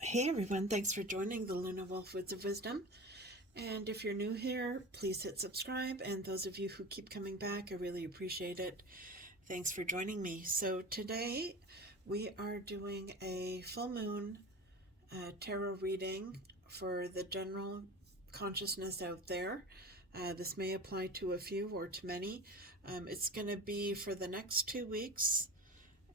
Hey everyone, thanks for joining the Luna Wolf Woods of Wisdom. And if you're new here, please hit subscribe. And those of you who keep coming back, I really appreciate it. Thanks for joining me. So today we are doing a full moon tarot reading for the general consciousness out there. This may apply to a few or to many. It's going to be for the next 2 weeks.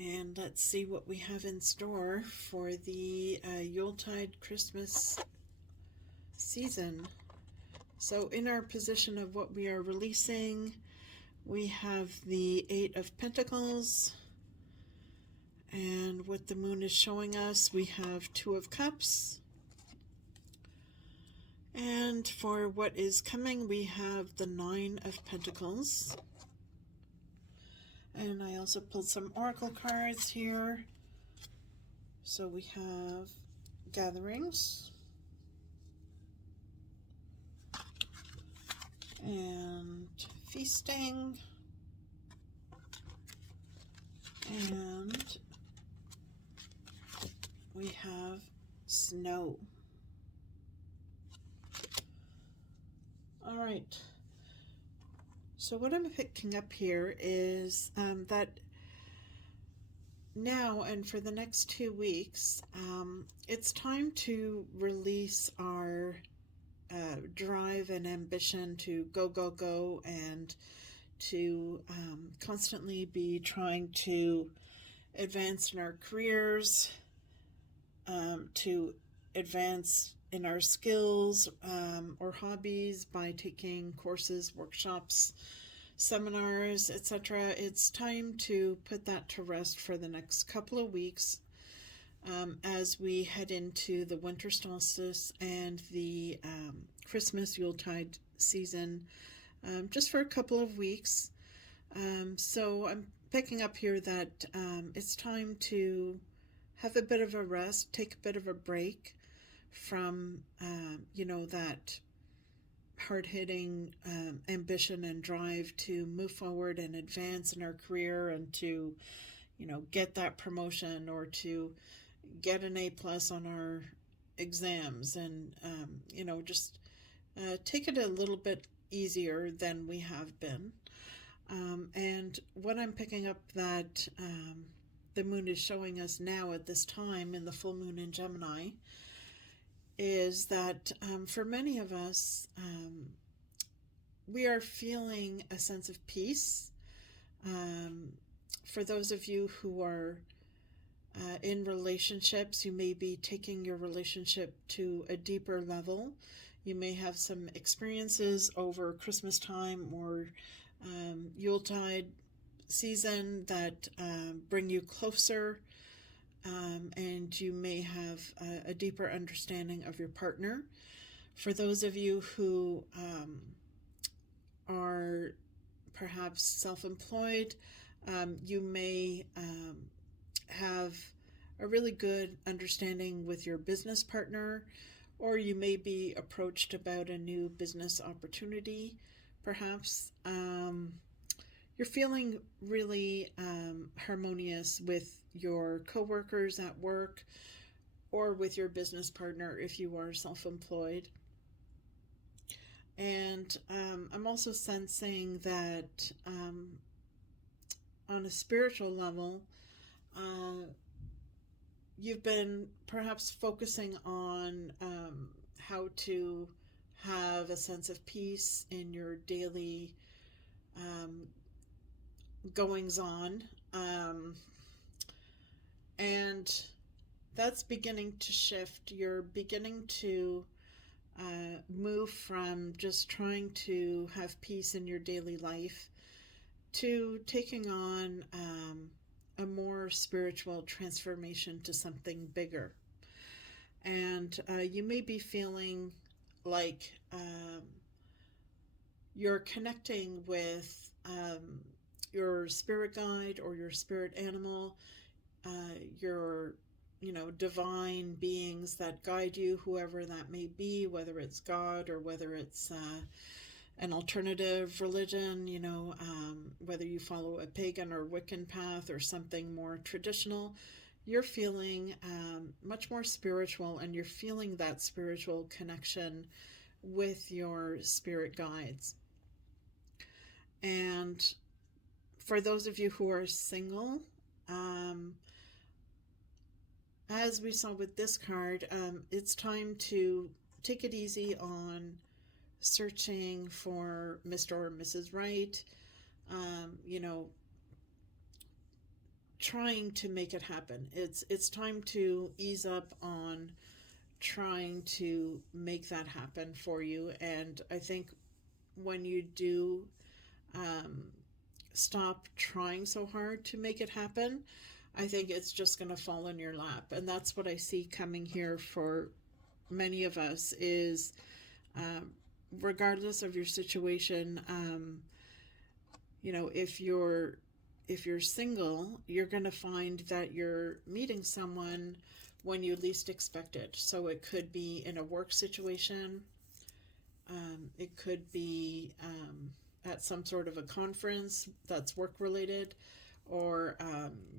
And let's see what we have in store for the Yuletide Christmas season. So, in our position of what we are releasing, we have the Eight of Pentacles. And what the moon is showing us, we have Two of Cups. And for what is coming, we have the Nine of Pentacles. And I also pulled some oracle cards here. So we have gatherings and feasting and we have snow. All right. So what I'm picking up here is that now and for the next 2 weeks, it's time to release our drive and ambition to go, go, go, and to constantly be trying to advance in our careers, to advance in our skills or hobbies by taking courses, workshops, seminars, etc. It's time to put that to rest for the next couple of weeks as we head into the winter solstice and the Christmas Yuletide season, just for a couple of weeks. So I'm picking up here that it's time to have a bit of a rest, take a bit of a break from, that hard-hitting ambition and drive to move forward and advance in our career and to, get that promotion or to get an A+ on our exams and, just take it a little bit easier than we have been. And what I'm picking up that the moon is showing us now at this time in the full moon in Gemini is that for many of us, we are feeling a sense of peace. For those of you who are in relationships, you may be taking your relationship to a deeper level. You may have some experiences over Christmas time or Yuletide season that bring you closer, and you may have a deeper understanding of your partner. For those of you who are perhaps self-employed, you may have a really good understanding with your business partner, or you may be approached about a new business opportunity, perhaps. You're feeling really harmonious with your coworkers at work or with your business partner if you are self-employed. And I'm also sensing that on a spiritual level, you've been perhaps focusing on how to have a sense of peace in your daily goings on, and that's beginning to shift. You're beginning to move from just trying to have peace in your daily life to taking on a more spiritual transformation to something bigger. And you may be feeling like you're connecting with your spirit guide or your spirit animal, your divine beings that guide you, whoever that may be, whether it's God or whether it's an alternative religion, whether you follow a pagan or Wiccan path or something more traditional. you're feeling much more spiritual, and you're feeling that spiritual connection with your spirit guides. And for those of you who are single, um, as we saw with this card, it's time to take it easy on searching for Mr. or Mrs. Right. You know, trying to make it happen. It's time to ease up on trying to make that happen for you. And I think when you do um, stop trying so hard to make it happen, I think it's just going to fall in your lap. And that's what I see coming here for many of us is um, regardless of your situation, you know, if you're single, you're going to find that you're meeting someone when you least expect it. So it could be in a work situation. It could be at some sort of a conference that's work related, or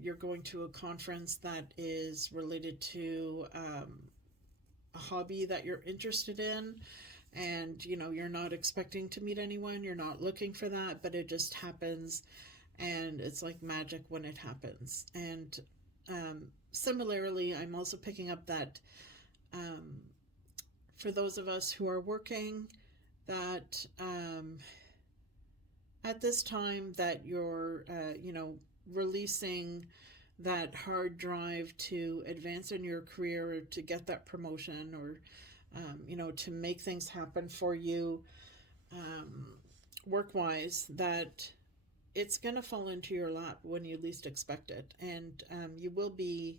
you're going to a conference that is related to a hobby that you're interested in, and you know, you're not expecting to meet anyone, you're not looking for that, but it just happens, and it's like magic when it happens. And similarly, I'm also picking up that um, for those of us who are working, that at this time that you're you know, releasing that hard drive to advance in your career, or to get that promotion, or you know, to make things happen for you work wise, that it's going to fall into your lap when you least expect it. And you will be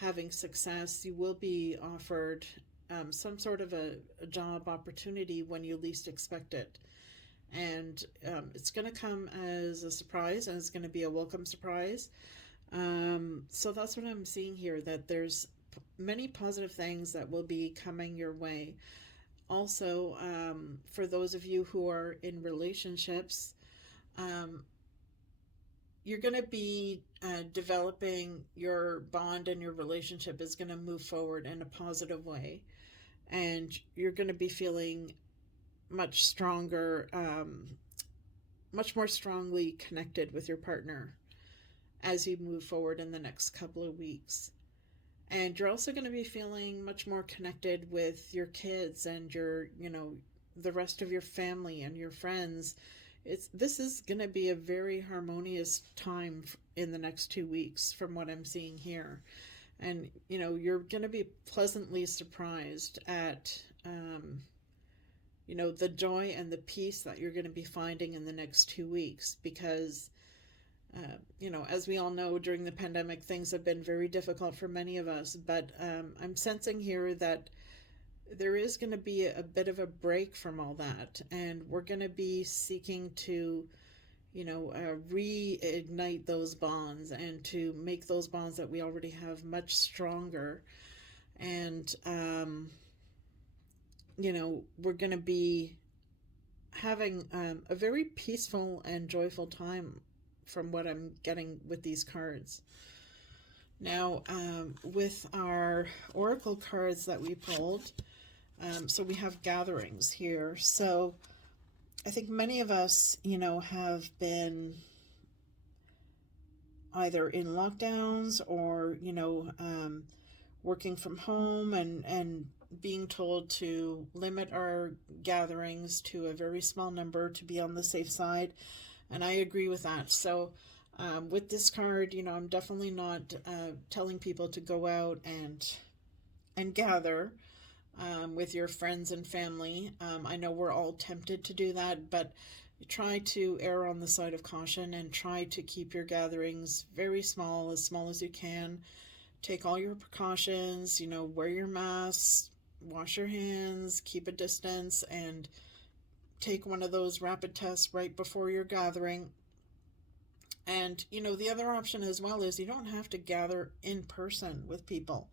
having success. You will be offered some sort of a job opportunity when you least expect it. And it's going to come as a surprise, and it's going to be a welcome surprise. So that's what I'm seeing here, that there's many positive things that will be coming your way. Also, for those of you who are in relationships, um, you're going to be developing your bond, and your relationship is going to move forward in a positive way. And you're going to be feeling much stronger, much more strongly connected with your partner as you move forward in the next couple of weeks. And you're also going to be feeling much more connected with your kids and your, you know, the rest of your family and your friends. This is going to be a very harmonious time in the next 2 weeks from what I'm seeing here. And you know, you're going to be pleasantly surprised at you know, the joy and the peace that you're going to be finding in the next 2 weeks, because you know, as we all know, during the pandemic, things have been very difficult for many of us. But I'm sensing here that there is going to be a bit of a break from all that, and we're going to be seeking to, you know, reignite those bonds, and to make those bonds that we already have much stronger. And you know, we're going to be having a very peaceful and joyful time from what I'm getting with these cards. Now, with our oracle cards that we pulled, so we have gatherings here. So I think many of us, you know, have been either in lockdowns, or, you know, working from home, and being told to limit our gatherings to a very small number to be on the safe side. And I agree with that. So with this card, you know, I'm definitely not telling people to go out and gather with your friends and family. I know we're all tempted to do that, but try to err on the side of caution, and try to keep your gatherings very small as you can. Take all your precautions, you know, wear your masks, wash your hands, keep a distance, and take one of those rapid tests right before your gathering. And, you know, the other option as well is you don't have to gather in person with people.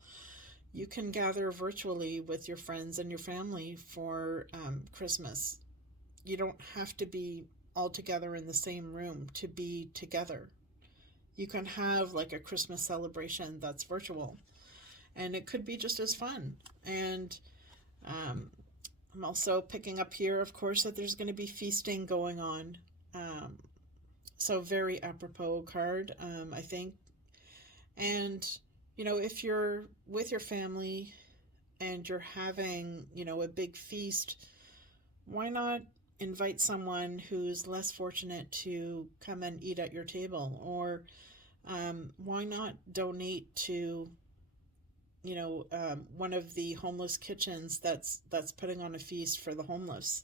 You can gather virtually with your friends and your family for Christmas. You don't have to be all together in the same room to be together. You can have like a Christmas celebration that's virtual, and it could be just as fun. And um, I'm also picking up here, of course, that there's going to be feasting going on. Um, so very apropos card, I think. And if you're with your family and you're having, a big feast, why not invite someone who's less fortunate to come and eat at your table? Or why not donate to, one of the homeless kitchens that's putting on a feast for the homeless?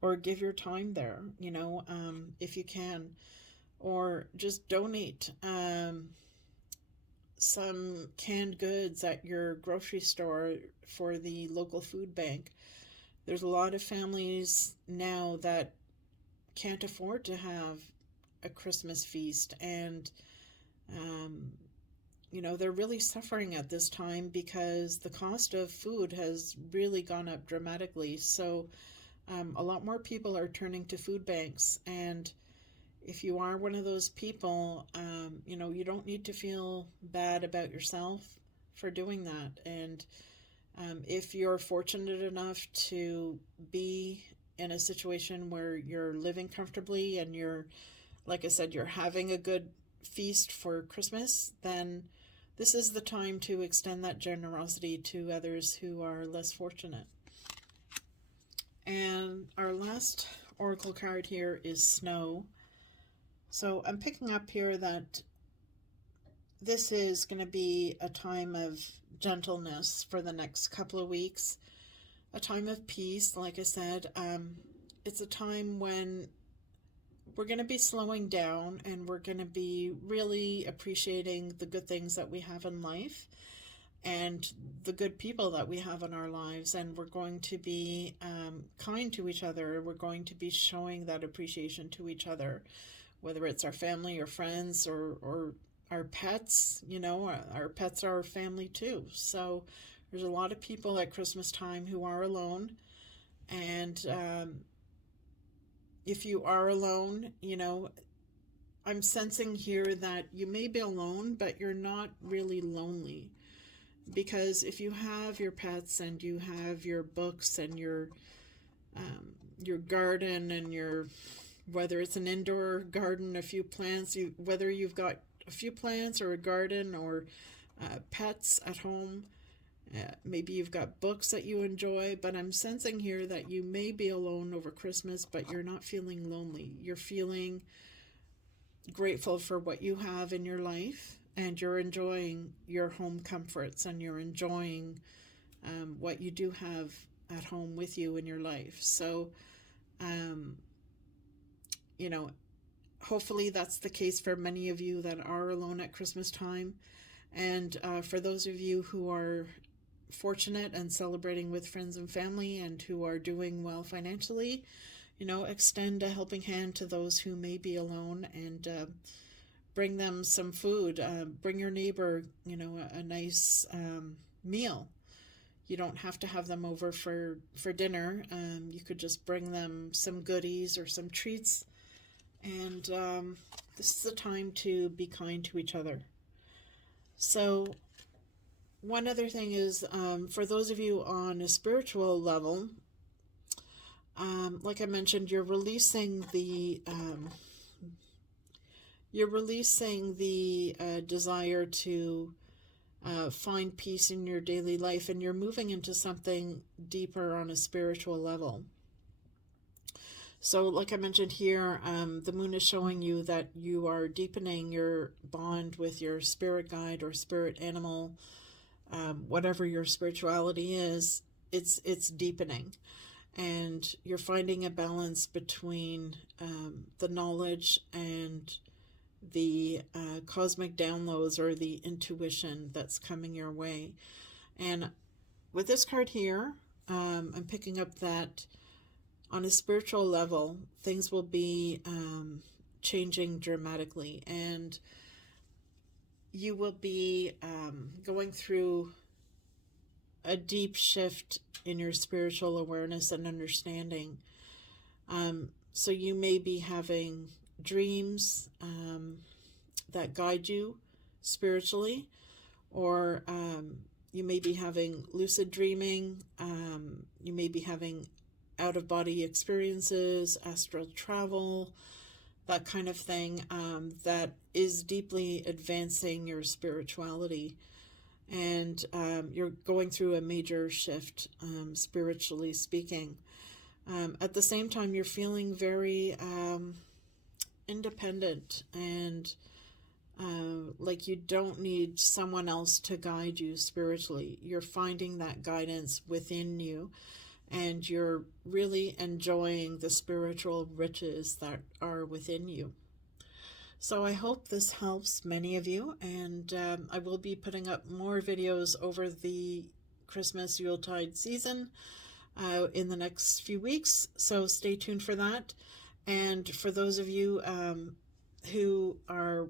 Or give your time there, if you can. Or just donate some canned goods at your grocery store for the local food bank. There's a lot of families now that can't afford to have a Christmas feast, and um, they're really suffering at this time because the cost of food has really gone up dramatically. So a lot more people are turning to food banks, and if you are one of those people, you don't need to feel bad about yourself for doing that. And if you're fortunate enough to be in a situation where you're living comfortably and you're, like I said, you're having a good feast for Christmas, then this is the time to extend that generosity to others who are less fortunate. And our last oracle card here is Snow. So I'm picking up here that this is going to be a time of gentleness for the next couple of weeks, a time of peace. Like I said, it's a time when we're going to be slowing down and we're going to be really appreciating the good things that we have in life and the good people that we have in our lives. And we're going to be kind to each other. We're going to be showing that appreciation to each other, whether it's our family or friends or our pets. Our pets are our family too. So there's a lot of people at Christmas time who are alone. And if you are alone, I'm sensing here that you may be alone, but you're not really lonely. Because if you have your pets and you have your books and your garden and whether it's an indoor garden, a few plants, whether you've got a few plants or a garden or pets at home, maybe you've got books that you enjoy, but I'm sensing here that you may be alone over Christmas, but you're not feeling lonely. You're feeling grateful for what you have in your life, and you're enjoying your home comforts, and you're enjoying what you do have at home with you in your life. So, hopefully that's the case for many of you that are alone at Christmas time. And for those of you who are fortunate and celebrating with friends and family and who are doing well financially, extend a helping hand to those who may be alone, and bring them some food. Bring your neighbor, a nice meal. You don't have to have them over for dinner. You could just bring them some goodies or some treats. And this is a time to be kind to each other. So one other thing is, for those of you on a spiritual level, like I mentioned, you're releasing the desire to find peace in your daily life, and you're moving into something deeper on a spiritual level. So like I mentioned here, the moon is showing you that you are deepening your bond with your spirit guide or spirit animal, whatever your spirituality is, it's deepening. And you're finding a balance between the knowledge and the cosmic downloads or the intuition that's coming your way. And with this card here, I'm picking up that on a spiritual level, things will be changing dramatically, and you will be going through a deep shift in your spiritual awareness and understanding. So you may be having dreams that guide you spiritually, or you may be having lucid dreaming, you may be having out-of-body experiences, astral travel, that kind of thing, that is deeply advancing your spirituality. And you're going through a major shift, spiritually speaking. At the same time, you're feeling very independent and like you don't need someone else to guide you spiritually. You're finding that guidance within you, and you're really enjoying the spiritual riches that are within you. So I hope this helps many of you, and I will be putting up more videos over the Christmas Yuletide season in the next few weeks, so stay tuned for that. And for those of you who are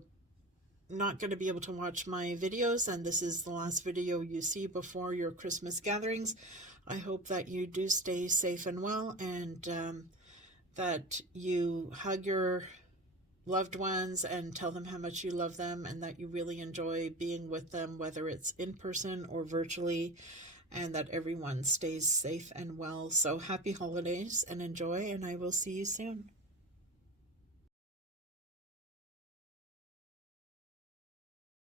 not going to be able to watch my videos, and this is the last video you see before your Christmas gatherings, I hope that you do stay safe and well, and that you hug your loved ones and tell them how much you love them, and that you really enjoy being with them, whether it's in person or virtually, and that everyone stays safe and well. So happy holidays and enjoy, and I will see you soon.